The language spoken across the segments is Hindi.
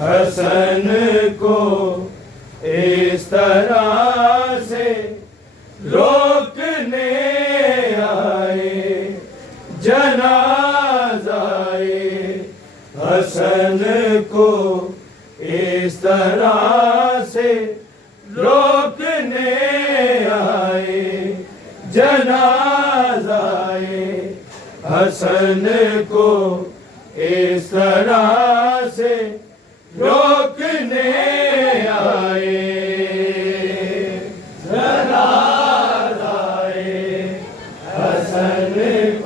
हसन को इस तरह से रोकने आए जनाज़ाए हसन को इस तरह से रोकने आए जनाज़ाए हसन को इस तरह से रोकने आए जनाज़ाए हसन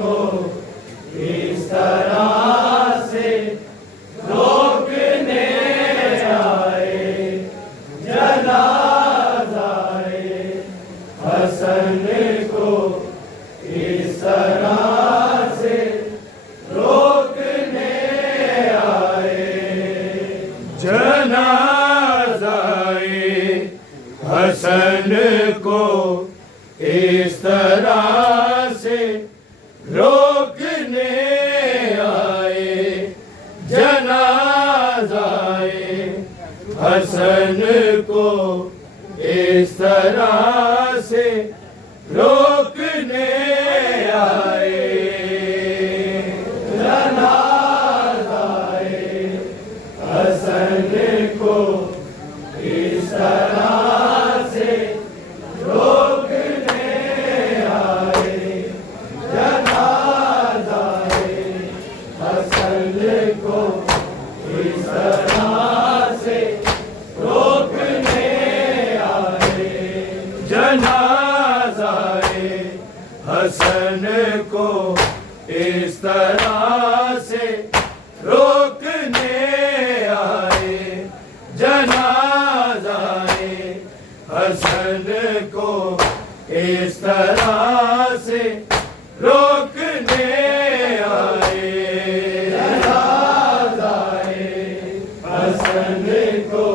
को इस तरह से रोकने आए जनाज़ाए हसन को इस तरह से रोकने आए जनाज़ाए हसन को इस तरह से रोकने आए जनाज़ाए हसन को इस तरह से रोकने आए जनाज़ाए हसन को इस तरह से रोकने आए जनाज़ाए हसन को इस तरह से रोकने आए जनाज़ाए हसन को इस तरह से रोकने आए जनाज़ाए हसन को इस तरह से रोकने आए जनाज़ाए हसन को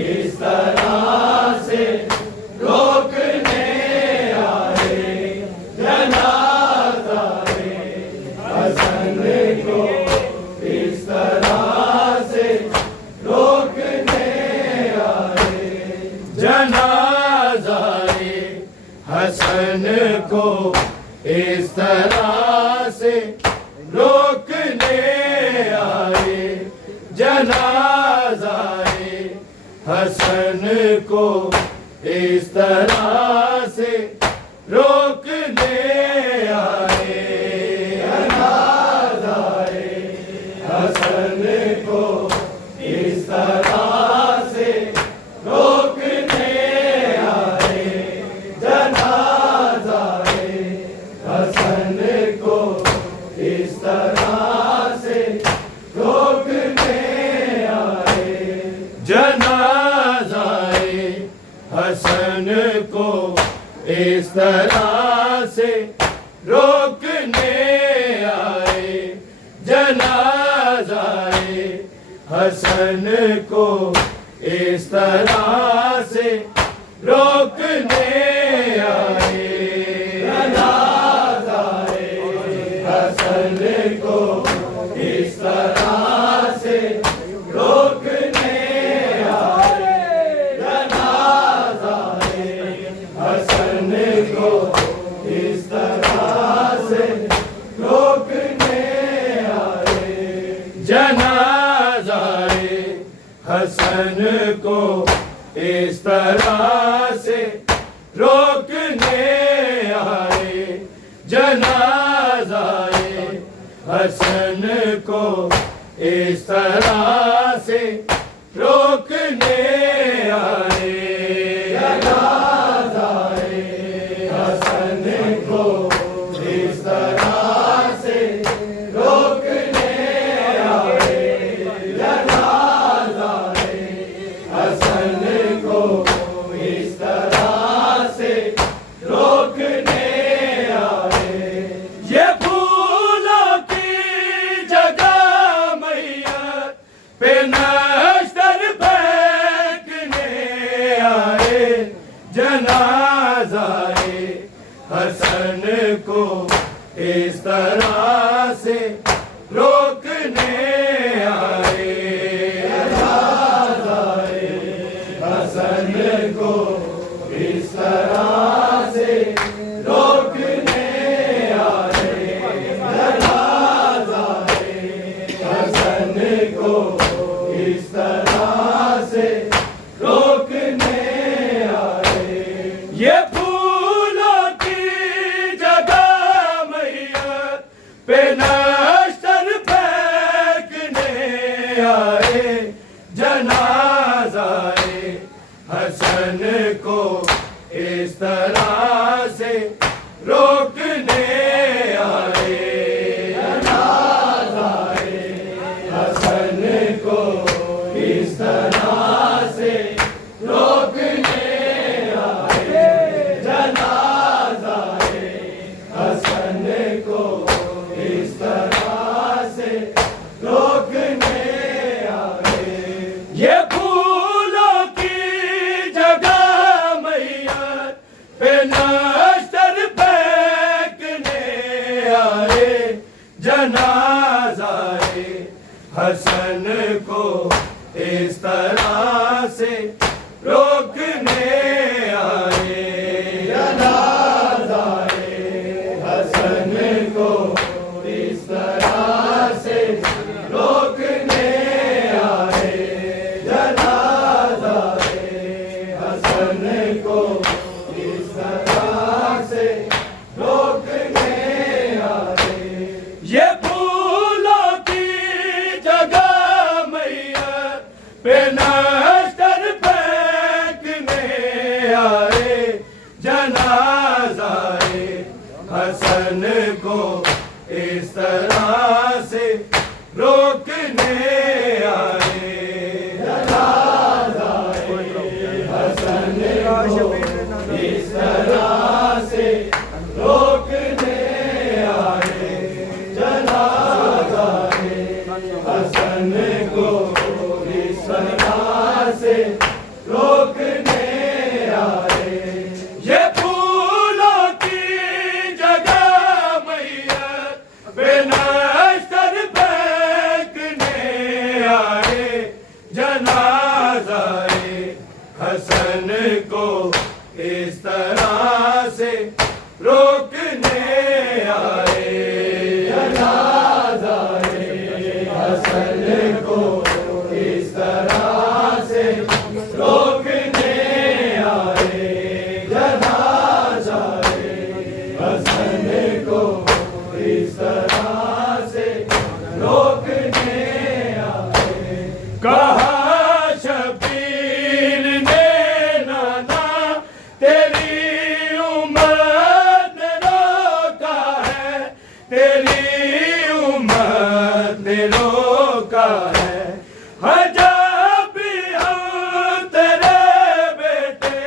इस तरह से रोकने आए जनाज़ाए हसन को इस तरह से रोकने आए जनाज़ाए हसन को इस तरह से रोकने आए जनाज़ाए हसन को इस तरह से रोकने आए जनाज़ाए हसन को इस तरह से रोकने आए जनाज़ाए हसन को इस तरह से रोकने आए जनाज़ाए हसन को इस तरह से रोकने आए जनाज़ाए हसन को इस तरह से रोकने आए जनाज़ाए हसन को इस तरह से रोकने आए जनाज़ाए हसन को इस तरह से रोकने आए जनाज़ाए हसन को इस तरह से रोकने आए जनाज़ाए हसन को इस तरह से रोकने आए जनाज़ाए हसन को इस तरह से रोकने आए जनाज़ाए हसन को इस तरह से रोकने आए ये फूलों की जगह मैयत पे नश्तर फेंकने आए जनाज़ाए हसन को इस तरह से रोकने आए जनाज़ाए हसन को इस तरह से रोकने आए जनाज़ाए हसन को इस तरह से रोकने आए ये फूलों की जगह मैयत पे नश्तर फेंकने आए जनाज़ाए हसन को इस तरह से रोकने आए जनाज़ाए हसन को इस तरह से रोकने आए जनाज़ाए हसन को इस तरह से रोकने आए ये फूलों की जगह मैयत पे नश्तर फेंकने आए जनाज़ाए हसन को इस तरह से रोकने आए जनाज़ाए हसन को इस तरह से रोकने आए जनाज़ाए हसन को इस तरह से रोकने आए ये फूलों की जगह मैयत पे नश्तर फेंकने आए जनाज़ाए हसन को इस तरह से रोकने आए जनाज़ाए हसन को इस तरह से रोकने आए जनाज़ाए हसन को इस तरह से रोकने आए ये फूलों की जगह मैयत पे नश्तर फेंकने आए जनाज़ाए हसन को इस तरह से रोकने आए। जनाज़ाए हसन को इस तरह से रोकने आए। जनाज़ाए हसन को इस तरह से रोकने आए। कहा शबीर ने नाना तेरी उम्मत ने रोका है, तेरी उम्मत ने रोका है। जब भी हम तेरे बेटे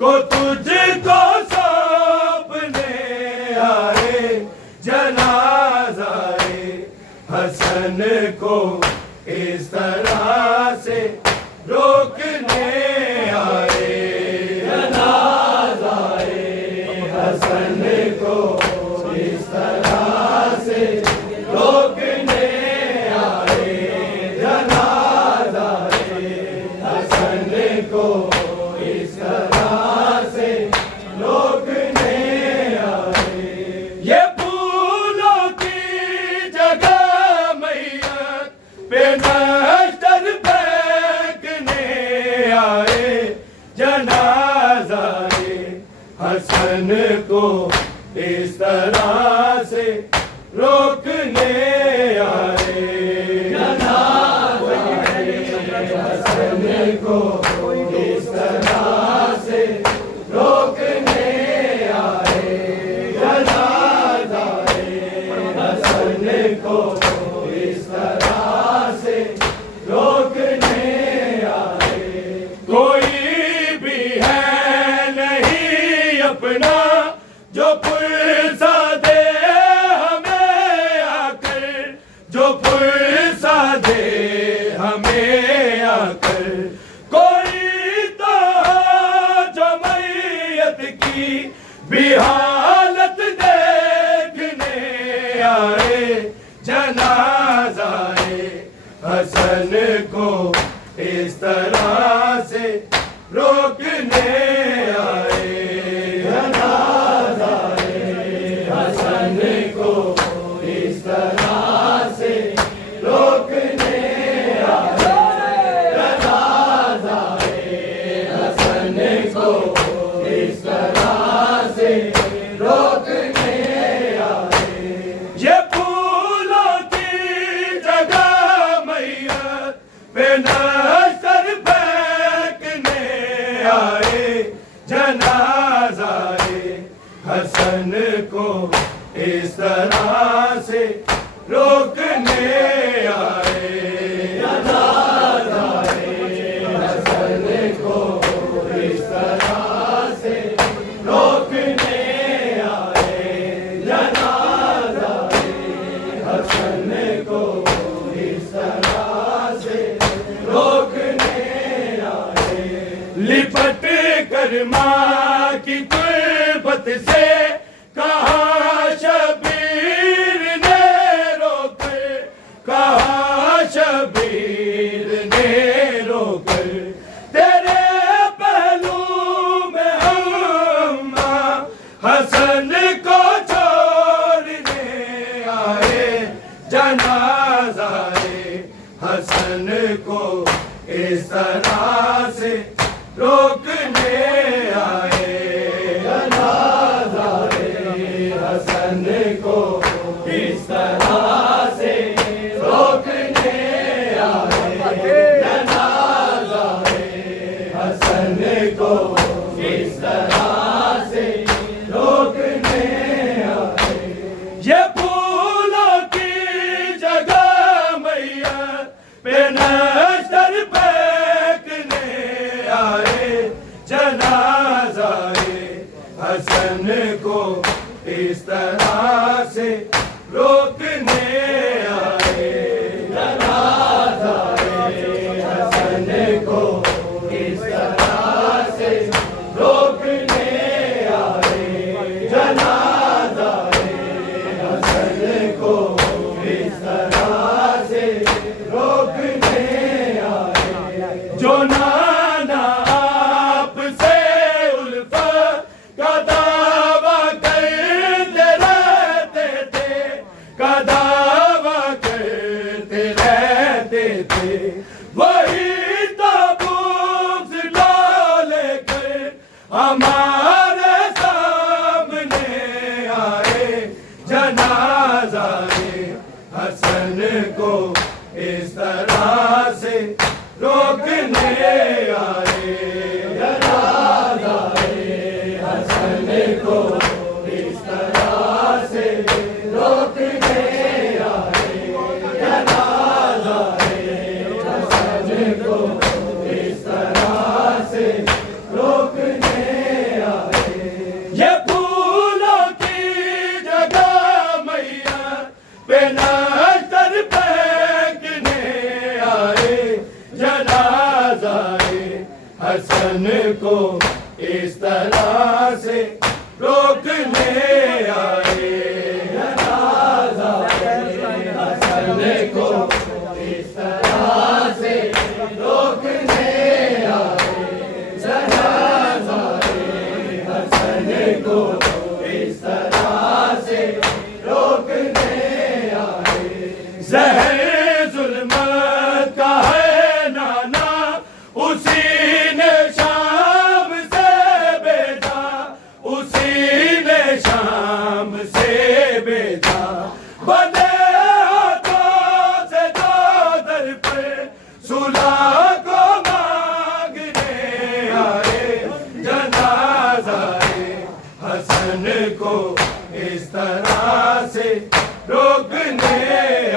को तुझको सौंपने आए। जनाज़ाए हसन को इस तरह से रोकने आए। जनाज़ाए हसन को इस तरह से रोकने आए। जनाज़ाए हसन को इस तरह से रोकने आए। ये फूलों की जगह मैयत पे नश्तर फेंकने आए। जनाज़ाए हसन को इस तरह से रोकने आए। जनाज़ाए हसन को इस तरह से रोकने आए। जनाज़ाए हसन को इस तरह से रोकने आए। कोई भी है नहीं अपना जो पुरसा दे हमें आकर, जो पुरसा दे हमें आकर। कोई तो जो मैयत की भी हालत देखने आए। जनाज़ाए हसन को इस तरह से रोकने आए। जनाज़ाए हसन को इस तरह से रोकने आए। जनाज़ाए हसन को इस तरह से रोकने आए। ये फूलों की जगह मैयत पे नश्तर फेंकने आए। जनाज़ाए हसन को इस तरह से रोकने आए। जनाज़ाए हसन को इस तरह से रोकने आए। जनाज़ाए हसन को इस तरह से रोकने आए। लिपट कर माँ की तुरबत से कहा शबीर ने रोकर, कहा शबीर ने रोकर। तेरे पहलू में हम हसन को छोड़ने आए। जनाज़ाए हसन को इस तरह से रोकने आए। जनाज़ाए हसन को इस तरह से रोकने आए। जनाज़ाए हसन को इस तरह से रोकने आए। ये फूलों की जगह मैयत पे नश्तर फेंकने आए। जनाज़ाए हसन को इस तरह से रोकने आए। जनाज़ाए हसन को इस तरह से रोकने आए। जनाज़ाए हसन को इस तरह से रोकने आए। जो नाना आपसे उल्फत का हसन को इस तरह से रोकने आए जनाजा हसन को इस तरह से रोकने आए। ये फूलों की जगह मैया पे नजर फेंकने आए जनाजा हसन को इस तरह से रोकने आए जनाजा हसन को इस तरह से रोकने आए जनाजा हसन को इस तरह से रोकने आए। ज़हर ज़ुल्मत का है नाना उसी ने शाम से भेजा उसी ने शाम से भेजा बने हाथों से दर पर सुलह को मांगने आए जनाजा हसन को इस तरह से रोकने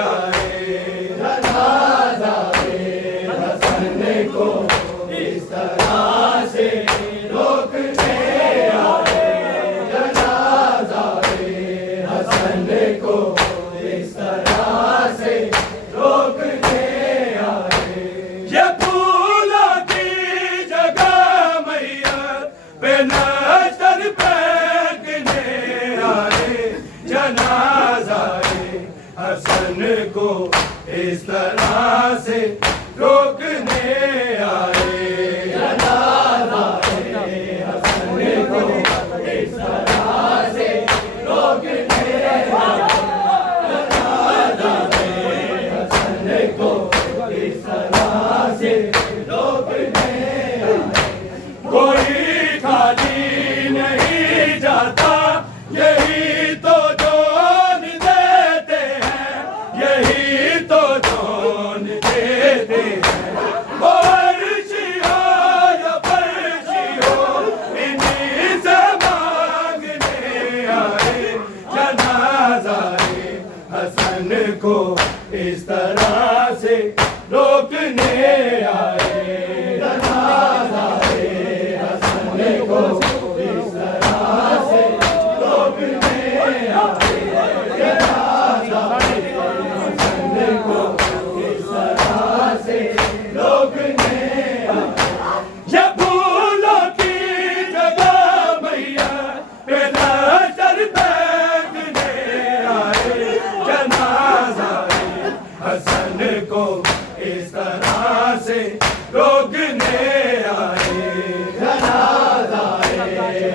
आए जनाजा हसन को इस तरह से रोकने आए जनाजा हसन को इस तरह से रोकने आए। ये फूलों की जगह मैया पे नजर फेंकने आए जनाजा हसन को इस तरह से रोकने आए जनाजा हसन को इस तरह से रोकने आए जनाजा हसन को इस तरह से रोकने आए। कोई खाली नहीं जाता यही तो जोन देते हैं यही तो जोन देते हैं। बारिशी हो या बरसी हो इन्हीं से मांगने आए जनाजा हसन को इस तरह से रोकने आए जनाजा हसन को इस तरह से रोकने आए जनाजा हसन को इस तरह से रोकने आए। ये फूलों की जगह मैया पे नजर फेंकने आए जनाजा हसन को इस तरह से रोकने आए जनाजा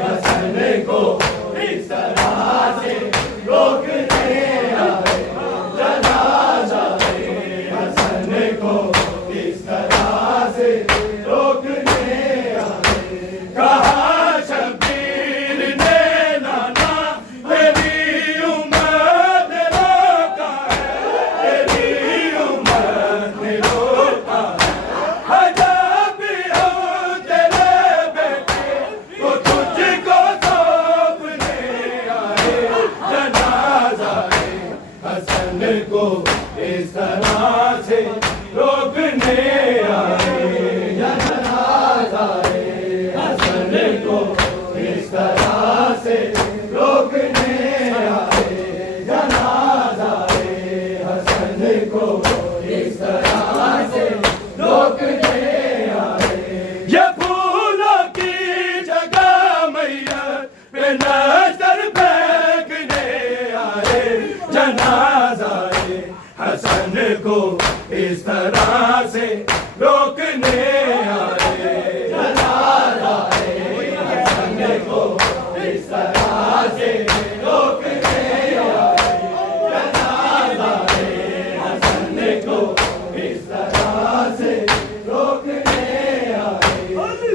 हसन को इस तरह से रोकने आए जनाजा हसन को इस तरह से रोकने आए। कहा शबीर ने नाना तेरी उम्र ने रोका है तेरी उम्र ने रोका है जब भी हो तेरे बेटे तो तुझको सौंपने आए जनाजा हसन को इस तरह से रोकने आए जनाजा हसन को इस तरह से रोकने आए जनाजा हसन को इस तरह से रोकने आए। ये फूलों की जगह मैया पे नजर फेंकने आए जनाजा हसन को इस तरह से रोकने आए जनाजा हसन को इस तरह से रोकने आए जनाजा हसन को इस तरह से रोकने आए।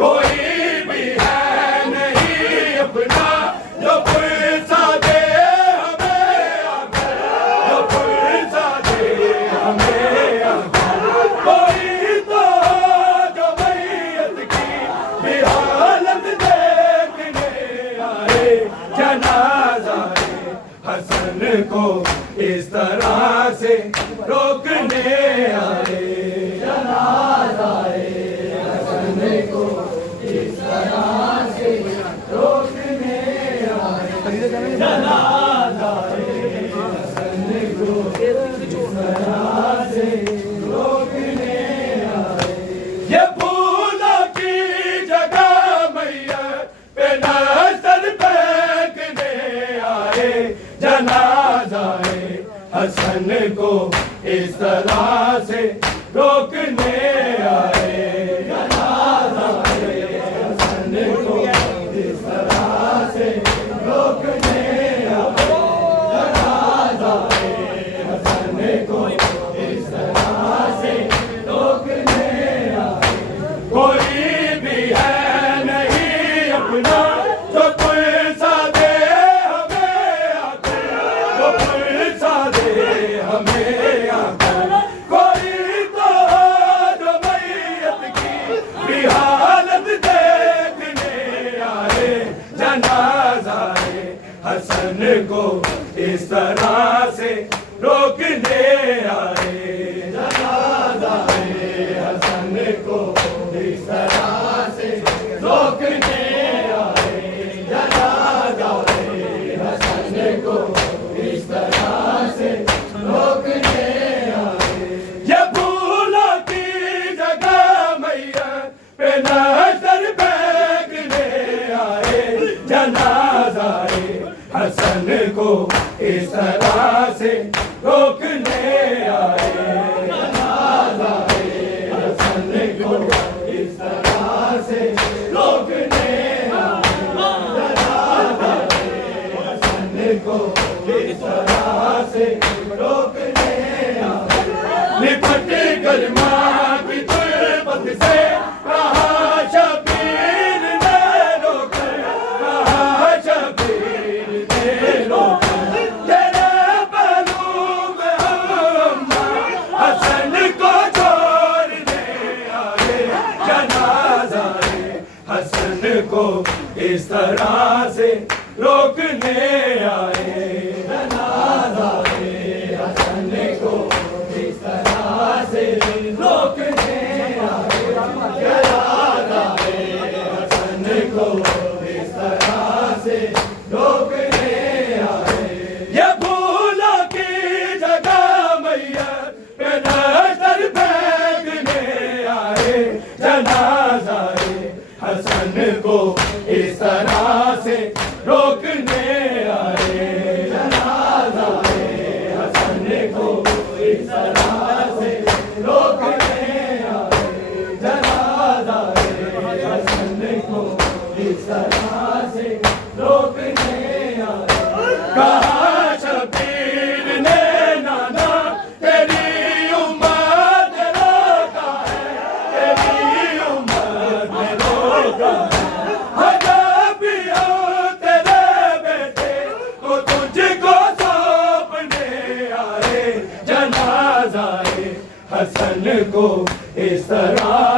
कोई भी है नहीं अपना जो पुरसा दे हमें जो पुरसा दे हमें कोई तो जो मैयत की भी हालत देखने जनाजा हसन को इस तरह से रोकने आए, जनाजा हसन को इस तरह से रोकने आए, जनाजा हसन को इस तरह से रोकने आए। ये फूलों की जगह मैया पे नजर फेंकने आए, जनाजा हसन को इस तरह से रोकने आए, जनाजा हसन को इस तरह से रोकने आए, जनाजा हसन को इस तरह से रोकने आए। कोई भी है नहीं अपना जो पुलसा दे हमें आकर, जो पुलसा दे हमें आकर। कोई तो जो मैयत की भी हालत देखने आए, जनाजा हसन को इस तरह से रोकने आए, जनाजा हसन को इस तरह से रोकने आए, जनाजा हसन को इस तरह से रोकने आए। ये फूलों की जगह मैया पे नजर फेंकने आए, जनाजा हसन को इस तरह से रोकने आए, जनाजा हसन को इस तरह से रोकने आए, जनाजा हसन को इस तरह से रोकने आए। लिपट कर माँ की तुरबत से कहा शबीर ने रोकर, कहा शबीर ने रोकर। तेरे पहलू में अम्मा हसन को छोड़ने आए, जनाजा हसन को इस तरह से रोकने आए, जनाजा हसन को इस तरह से रोकने आए, जनाजा हसन को इस तरह से रोकने आए। ये फूलों की जगह मैया पे नजर फेंकने आए, जनाजा हसन को इस तरह से रोकने आए, जनाजा हसन को इस तरह से रोकने आए, जनाजा हसन को इस तरह से रोकने आए। कहा शबीर ने नाना तेरी उम्मत ने रोका है, तेरी उम्मत ने रोका है। अजब भी हो तेरे बेटे को तुझको सौंपने आए, जनाजा हसन को इस तरह